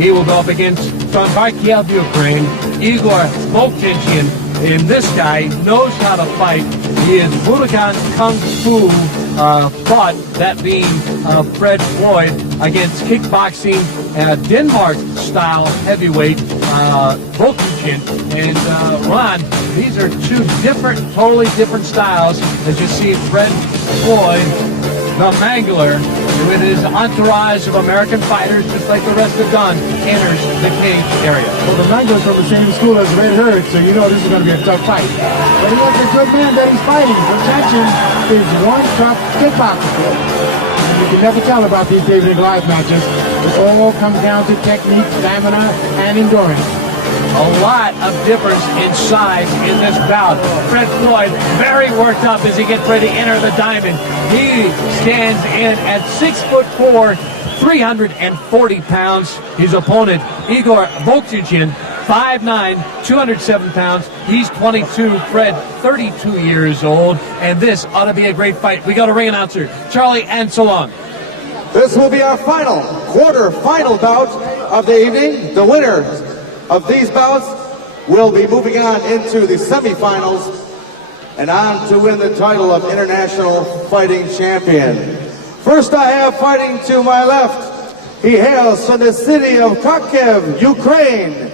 he will go up against from Kharkiv, Ukraine, Igor vovchanchyn. And this guy knows how to fight. He is Budokan Kung Fu fought, that being Fred Floyd, against kickboxing Denmark-style heavyweight vovchanchyn. And Ron, these are two totally different styles. As you see, Fred Floyd, the mangler, with his entourage of American fighters, just like the rest of Don, enters the cage area. Well, the mangler's from the same school as Red Herd, so you know this is going to be a tough fight. But he has a good man that he's fighting. Vovchanchyn is one tough kickboxer. And you can never tell about these David and Goliath matches. It all comes down to technique, stamina, and endurance. A lot of difference in size in this bout. Fred Floyd very worked up as he gets ready to enter the diamond. He stands in at 6'4", 340 pounds. His opponent, Igor vovchanchyn, 5'9", 207 pounds. He's 22, Fred 32 years old, and this ought to be a great fight. We got a ring announcer, Charlie, and so long. This will be our quarter-final bout of the evening. The winner of these bouts will be moving on into the semifinals and on to win the title of International Fighting Champion. First I have fighting to my left. He hails from the city of Kharkiv, Ukraine.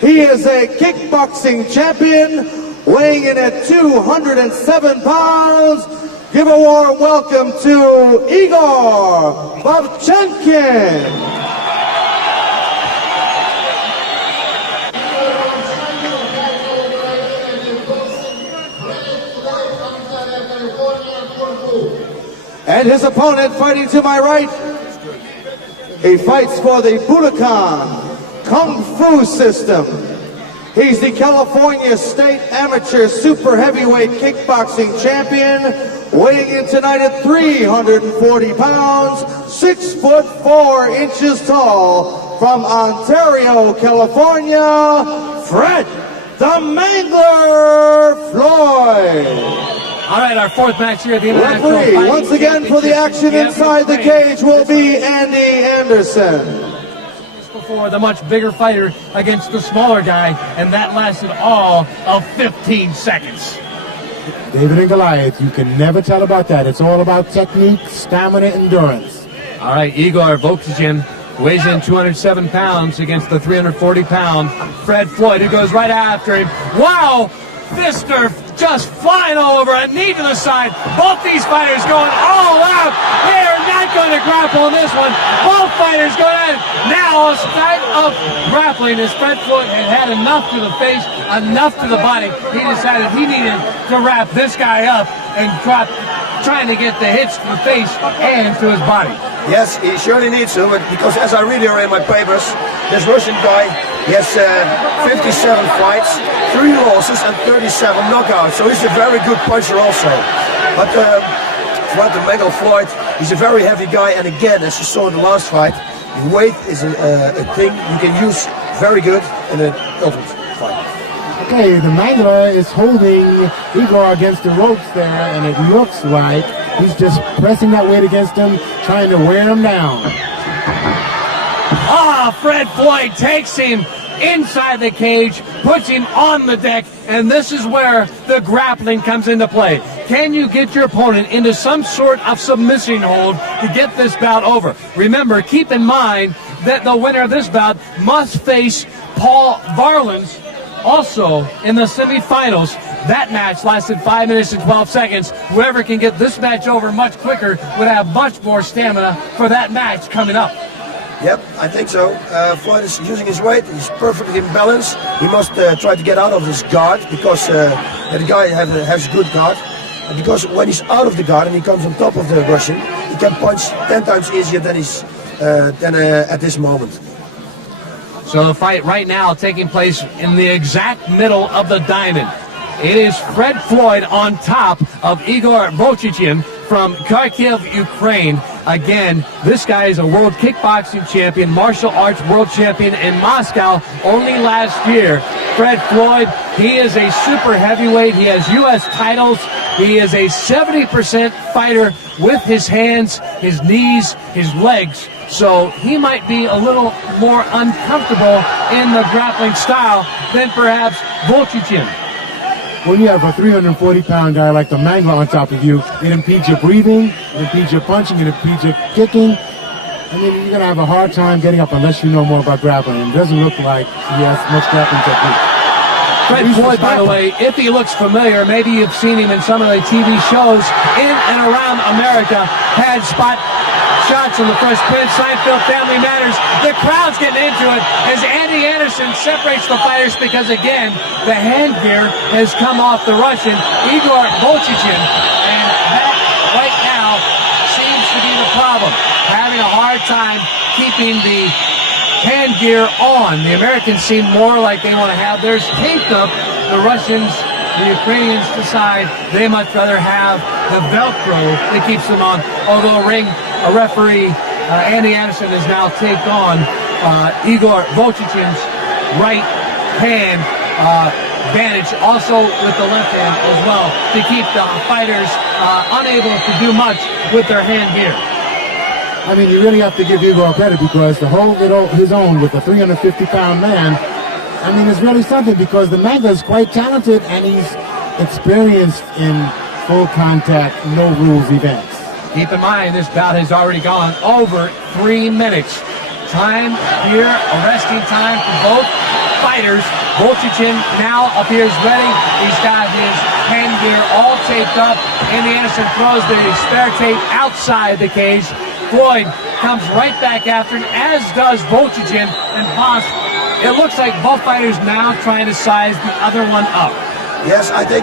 He is a kickboxing champion, weighing in at 207 pounds. Give a warm welcome to Igor vovchanchyn. And his opponent fighting to my right, he fights for the Budokan Kung Fu system. He's the California State Amateur Super Heavyweight Kickboxing Champion, weighing in tonight at 340 pounds, 6'4" tall, from Ontario, California, Fred the Mangler Floyd. All right, our fourth match here at the International Referee, Fighting once again for the action inside the cage will be Andy Anderson. Before, the much bigger fighter against the smaller guy, and that lasted all of 15 seconds. David and Goliath, you can never tell about that. It's all about technique, stamina, endurance. All right, Igor vovchanchyn weighs in 207 pounds against the 340-pound Fred Floyd, who goes right after him. Wow! Fister just flying all over, a knee to the side. Both these fighters going all out. They are not going to grapple in this one. Both fighters going at it. Now, a start of grappling as Fred Floyd had enough to the face, enough to the body. He decided he needed to wrap this guy up and trying to get the hits to the face and to his body. Yes, he surely needs to, because as I read here in my papers, this Russian guy, he has 57 fights, 3 losses and 37 knockouts, so he's a very good puncher also. But Fred the Mangler Floyd, he's a very heavy guy, and again, as you saw in the last fight, weight is a thing you can use very good in an ultimate fight. Okay, the mangler is holding Igor against the ropes there, and it looks like he's just pressing that weight against him, trying to wear him down. Fred Floyd takes him inside the cage, puts him on the deck, and this is where the grappling comes into play. Can you get your opponent into some sort of submission hold to get this bout over? Remember, keep in mind that the winner of this bout must face Paul Varlins also in the semifinals. That match lasted 5 minutes and 12 seconds. Whoever can get this match over much quicker would have much more stamina for that match coming up. Yep, I think so. Floyd is using his weight. He's perfectly in balance. He must try to get out of his guard, because the guy has a good guard. And because when he's out of the guard and he comes on top of the Russian, he can punch 10 times easier than at this moment. So the fight right now taking place in the exact middle of the diamond. It is Fred Floyd on top of Igor vovchanchyn from Kharkiv, Ukraine. Again, this guy is a world kickboxing champion, martial arts world champion in Moscow only last year. Fred Floyd, he is a super heavyweight. He has U.S. titles. He is a 70% fighter with his hands, his knees, his legs. So he might be a little more uncomfortable in the grappling style than perhaps vovchanchyn. When you have a 340-pound guy like the mangler on top of you, it impedes your breathing, it impedes your punching, it impedes your kicking. I mean, you're going to have a hard time getting up unless you know more about grappling. It doesn't look like he has much grappling technique. Fred Floyd, by the way, if he looks familiar, maybe you've seen him in some of the TV shows in and around America, had spot shots on the Fresh Prince, Seinfeld, Family Matters. The crowd's getting into it as Andy Anderson separates the fighters because, again, the hand gear has come off the Russian, Igor vovchanchyn, and that right now seems to be the problem, having a hard time keeping the hand gear on. The Americans seem more like they want to have theirs taped up. The Russians, the Ukrainians decide they much rather have the Velcro that keeps them on. Although a referee, Andy Anderson, has now taken on Igor vovchanchyn's right hand advantage, also with the left hand as well, to keep the fighters unable to do much with their hand gear. I mean, you really have to give Igor credit because to hold it his own with a 350-pound man, I mean, it's really something because the mangler is quite talented and he's experienced in full contact, no rules events. Keep in mind, this bout has already gone over 3 minutes. Time here, arresting time for both fighters. vovchanchyn now appears ready. He's got his hand gear all taped up. Andy Anderson throws the spare tape outside the cage. Floyd comes right back after him, as does vovchanchyn and Haas. It looks like both fighters now trying to size the other one up. Yes, I think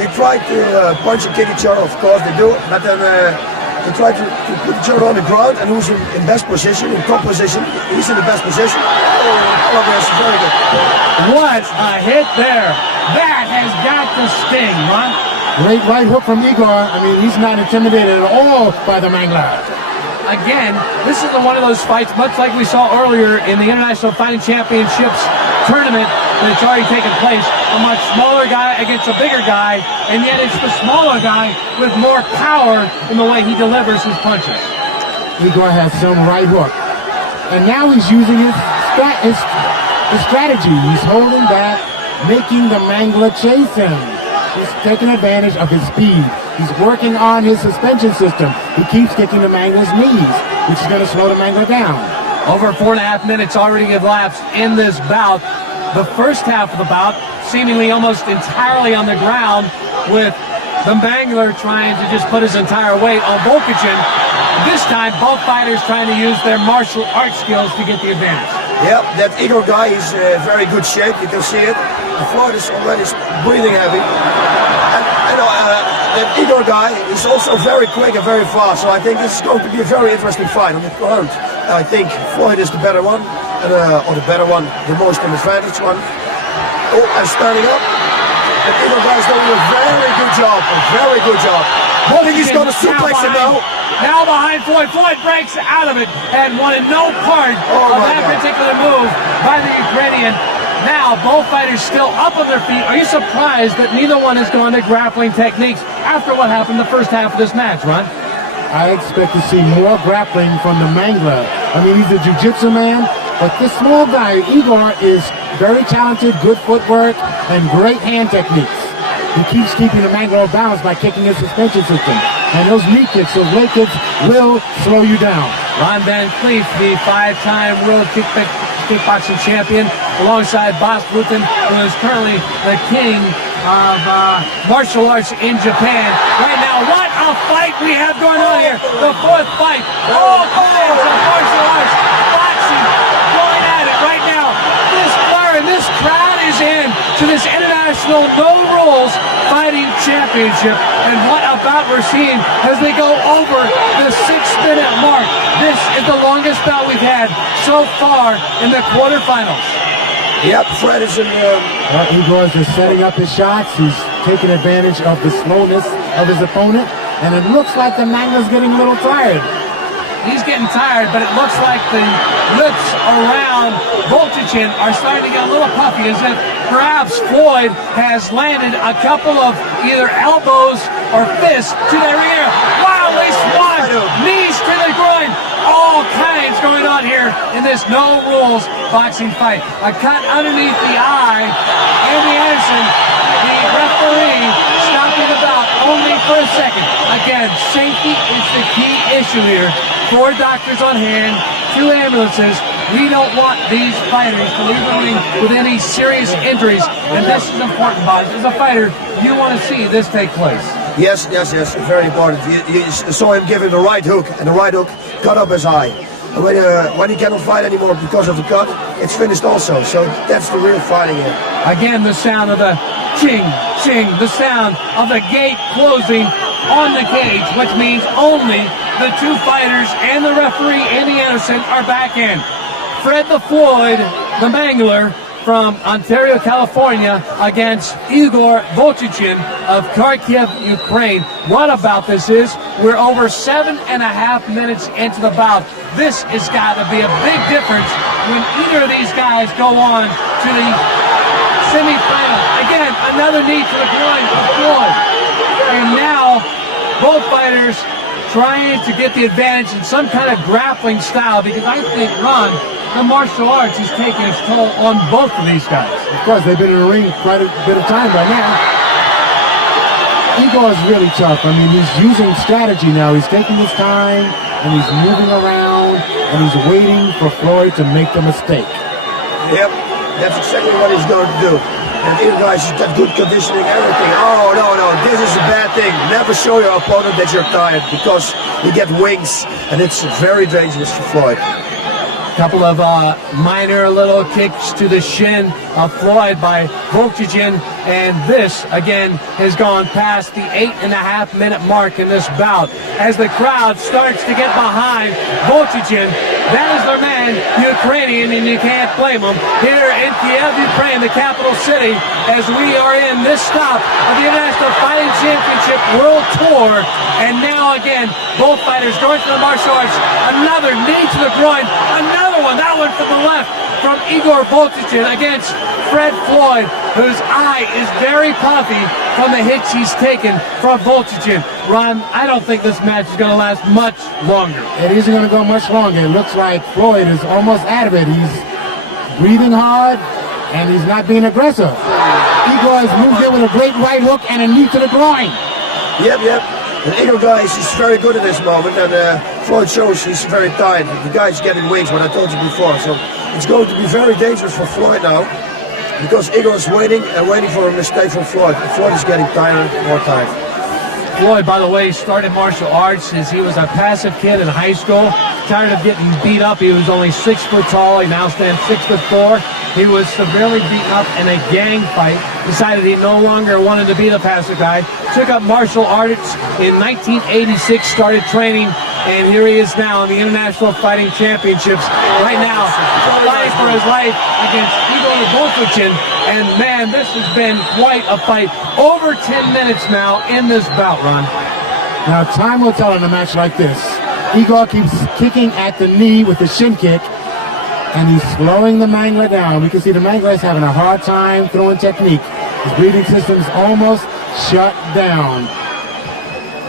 they try to punch and kick each other, of course they do, but then they try to put each other on the ground, and who's in best position, in top position, he's in the best position. Oh, that's very good. What a hit there. That has got to sting, Ron. Great right hook from Igor. I mean, he's not intimidated at all by the mangler. Again, this is one of those fights, much like we saw earlier in the International Fighting Championships tournament that's already taken place. A much smaller guy against a bigger guy, and yet it's the smaller guy with more power in the way he delivers his punches. Igor has some right hook. And now he's using his strategy. He's holding back, making the mangler chase him. He's taking advantage of his speed. He's working on his suspension system. He keeps kicking the mangler's knees, which is going to slow the mangler down. Over 4.5 minutes already have elapsed in this bout. The first half of the bout seemingly almost entirely on the ground, with the mangler trying to just put his entire weight on vovchanchyn. This time, both fighters trying to use their martial arts skills to get the advantage. Yeah, that Igor guy is very good shape. You can see it. The Floyd is already breathing heavy. And that Igor guy is also very quick and very fast. So I think this is going to be a very interesting fight on the ground. I think Floyd is the better one, or the better one, the most advantage one. Oh, and standing up. And Igor guy is doing a very good job. A very good job. I think he's going to suplex him now. Now behind Floyd. Floyd breaks out of it and wanted no part of that particular move by the Ukrainian. Now, both fighters still up on their feet. Are you surprised that neither one has gone to grappling techniques after what happened the first half of this match, Ron? I expect to see more grappling from the mangler. I mean, he's a jiu-jitsu man, but this small guy, Igor, is very talented, good footwork, and great hand techniques. He keeps keeping the mangler balanced by kicking his suspension system. And those knee kicks, those leg kicks, will slow you down. Ron Van Cleef, the 5-time world kickboxing champion, alongside Bas Rutten, who is currently the king of martial arts in Japan. Right now, what a fight we have going on here. The fourth fight. All kinds of martial arts. Boxing going at it right now. This fire and this crowd is in to this international no rules fighting championship. And what about we're seeing as they go over the 6-minute mark. This is the longest bout we've had so far in the quarterfinals. Yep, Fred is in Igor is just setting up his shots. He's taking advantage of the slowness of his opponent. And it looks like the mangler's getting a little tired. He's getting tired, but it looks like the lips around vovchanchyn are starting to get a little puffy, as if perhaps Floyd has landed a couple of either elbows or fists to their ear. Wow, they swung! Knees to the groin! All kinds going on here in this no rules boxing fight. A cut underneath the eye. Andy Anderson, the referee, stopping the bout only for a second. Again, safety is the key issue here. 4 doctors on hand, 2 ambulances. We don't want these fighters to leave the ring with any serious injuries, and this is important, Boz. As a fighter, you want to see this take place. Yes, very important. You saw him give him the right hook, and the right hook cut up his eye. And when he cannot fight anymore because of the cut, it's finished also. So that's the real fighting here. Again, the sound of the ching, ching, the sound of the gate closing on the cage, which means only the 2 fighters and the referee, Andy Anderson, are back in. Fred the Floyd, the mangler from Ontario, California, against Igor Vovchanchyn of Kharkiv, Ukraine. What about this is, we're over 7.5 minutes into the bout. This has got to be a big difference when either of these guys go on to the semifinal. Again, another knee to the groin of Floyd. And now, both fighters trying to get the advantage in some kind of grappling style, because I think, Ron, the martial arts is taking its toll on both of these guys. Of course, they've been in the ring quite a bit of time by now. Igor is really tough. I mean, he's using strategy now. He's taking his time, and he's moving around, and he's waiting for Floyd to make the mistake. Yep, that's exactly what he's going to do. And Igor has got good conditioning, everything. Oh, no, this is a bad thing. Never show your opponent that you're tired, because you get wings, and it's very dangerous for Floyd. Couple of minor little kicks to the shin of Floyd by Vovchanchyn, and this again has gone past the 8.5 minute mark in this bout as the crowd starts to get behind Vovchanchyn. That is their man, Ukrainian, and you can't blame him. Here in Kiev, Ukraine, the capital city, as we are in this stop of the International Fighting Championship World Tour, and now again both fighters going to the martial arts. Another knee to the groin, another one, that one from the left from Igor Vovchanchyn against Fred Floyd, whose eye is very puffy from the hits he's taken from Vovchanchyn. Ron, I don't think this match is going to last much longer. It isn't going to go much longer. It looks like Floyd is almost out of it. He's breathing hard, and he's not being aggressive. Igor has moved in with a great right hook and a knee to the groin. Yep. And Igor guys is very good at this moment, and Floyd shows he's very tired. The guy's getting wings, what I told you before. So it's going to be very dangerous for Floyd now, because Igor is waiting for a mistake from Floyd. Floyd is getting tired, more tired. Floyd, by the way, started martial arts as he was a passive kid in high school. Tired of getting beat up. He was only 6 foot tall. He now stands 6'4". He was severely beaten up in a gang fight. Decided he no longer wanted to be the passive guy. Took up martial arts in 1986. Started training, and here he is now in the International Fighting Championships. Right now, fighting for his life against Igor Vovchanchyn. And man, this has been quite a fight. Over 10 minutes now in this bout, Ron. Now, time will tell in a match like this. Igor keeps kicking at the knee with the shin kick, and he's slowing the mangler down. We can see the mangler is having a hard time throwing technique. His breathing system's almost shut down.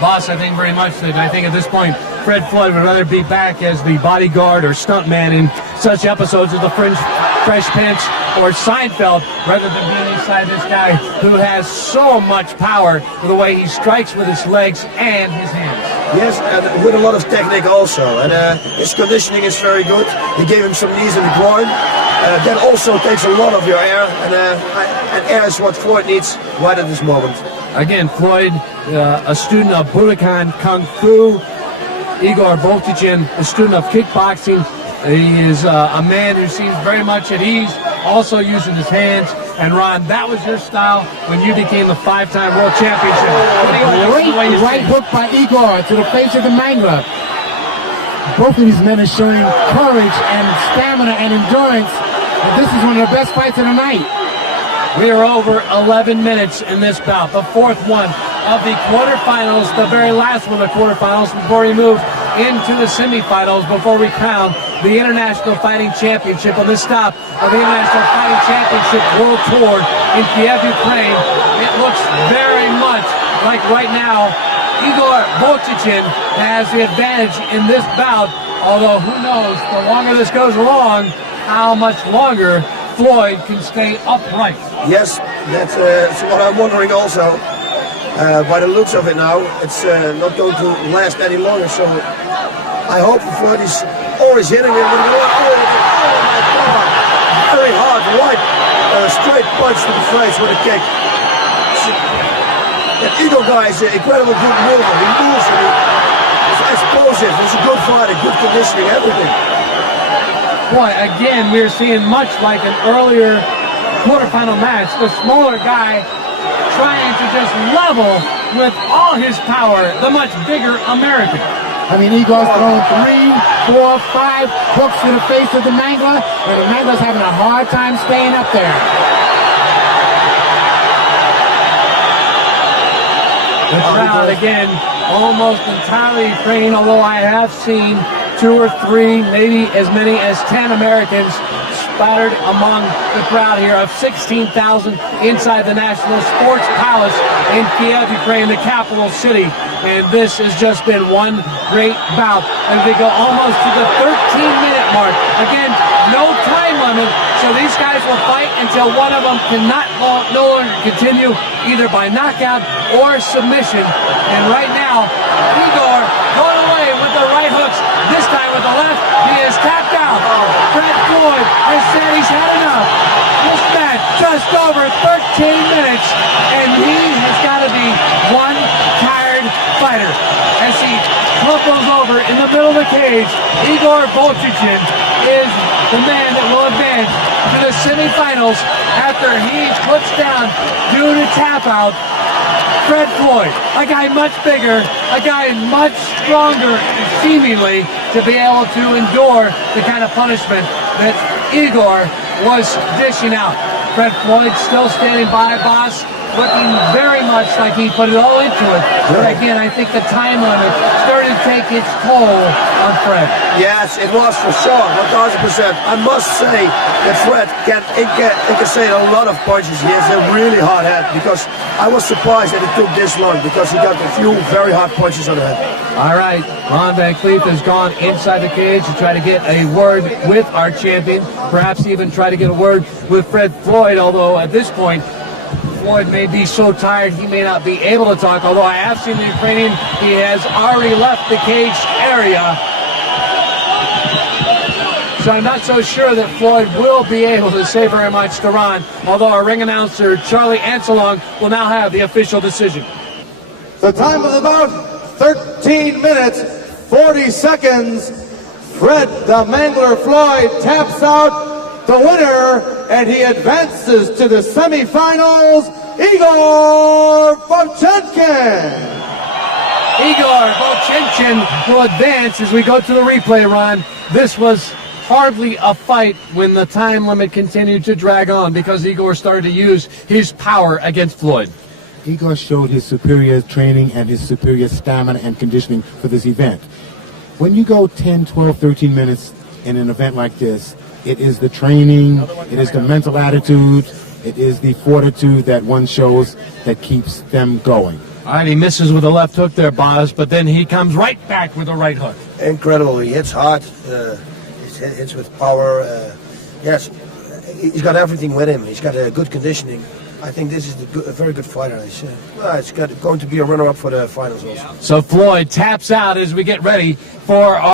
Boss, I think very much that I think at this point, Fred Floyd would rather be back as the bodyguard or stuntman in such episodes as the Fresh Prince or Seinfeld, rather than being inside this guy who has so much power with the way he strikes with his legs and his hands. Yes, and with a lot of technique also, and his conditioning is very good. He gave him some knees in the groin. That also takes a lot of your air, and air is what Floyd needs right at this moment. Again, Floyd, a student of Budokan Kung Fu. Igor Vovchanchyn, a student of kickboxing. He is a man who seems very much at ease, also using his hands. And Ron, that was your style when you became the 5-time world championship. Great right hook by Igor to the face of the mangler. Both of these men are showing courage and stamina and endurance. This is one of the best fights of the night. We are over 11 minutes in this bout, the fourth one of the quarterfinals, the very last one of the quarterfinals before we move into the semifinals, before we crown the International Fighting Championship on this stop of the International Fighting Championship World Tour in Kiev, Ukraine. It looks very much like right now Igor vovchanchyn has the advantage in this bout, although who knows, the longer this goes along, how much longer Floyd can stay upright. Yes, that's what I'm wondering also. By the looks of it now, it's not going to last any longer, so I hope Floyd is always hitting him with one. Oh my God! Very hard, right, straight punch to the face with a kick. That Igor guy is an incredible good mover. He moves and he's explosive. He's a good fighter, good conditioning, everything. Boy, again, we're seeing much like an earlier quarterfinal match. The smaller guy trying to just level with all his power the much bigger American. I mean, Igor's thrown 3, 4, 5 hooks to the face of the mangler, and the mangler's having a hard time staying up there. The crowd, again, almost entirely Ukraine, although I have seen 2 or 3, maybe as many as 10 Americans spattered among the crowd here of 16,000 inside the National Sports Palace in Kiev, Ukraine, the capital city. And this has just been one great bout. And we go almost to the 13-minute mark. Again, no time limit, so these guys will fight until one of them cannot no longer continue, either by knockout or submission. And right now, Igor going away with the right hooks. This time with the left, he is tapped out. Fred Floyd has said he's had enough. This match just over 13 minutes, and he has got to be one tired fighter. As he crumples over in the middle of the cage, Igor vovchanchyn is the man that will advance to the semifinals after he puts down, due to tap out, Fred Floyd, a guy much bigger, a guy much stronger, seemingly, to be able to endure the kind of punishment that Igor was dishing out. Fred Floyd still standing by, boss, looking very much like he put it all into it. But again, I think the time limit started to take its toll on Fred. Yes, it was for sure, 1,000%. I must say that Fred can incassate a lot of punches. He has a really hard head, because I was surprised that it took this long, because he got a few very hard punches on the head. All right, Ron Van Cleef has gone inside the cage to try to get a word with our champion, perhaps even try to get a word with Fred Floyd, although at this point, Floyd may be so tired he may not be able to talk, although I have seen the Ukrainian, he has already left the cage area. So I'm not so sure that Floyd will be able to say very much to Ron, although our ring announcer, Charlie Anselong, will now have the official decision. The time of the bout, 13 minutes, 40 seconds. Fred the Mangler Floyd taps out the winner, and he advances to the semifinals, Igor vovchanchyn. Igor vovchanchyn will advance as we go to the replay, Ron. This was hardly a fight when the time limit continued to drag on, because Igor started to use his power against Floyd. Igor showed his superior training and his superior stamina and conditioning for this event. When you go 10, 12, 13 minutes in an event like this, it is the training, it is the mental attitude, it is the fortitude that one shows that keeps them going. All right, he misses with a left hook there, Boz, but then he comes right back with a right hook. Incredible. He hits hard. He hits with power. Yes, he's got everything with him. He's got a good conditioning. I think this is a very good fighter. It's going to be a runner-up for the finals also. So Floyd taps out as we get ready for our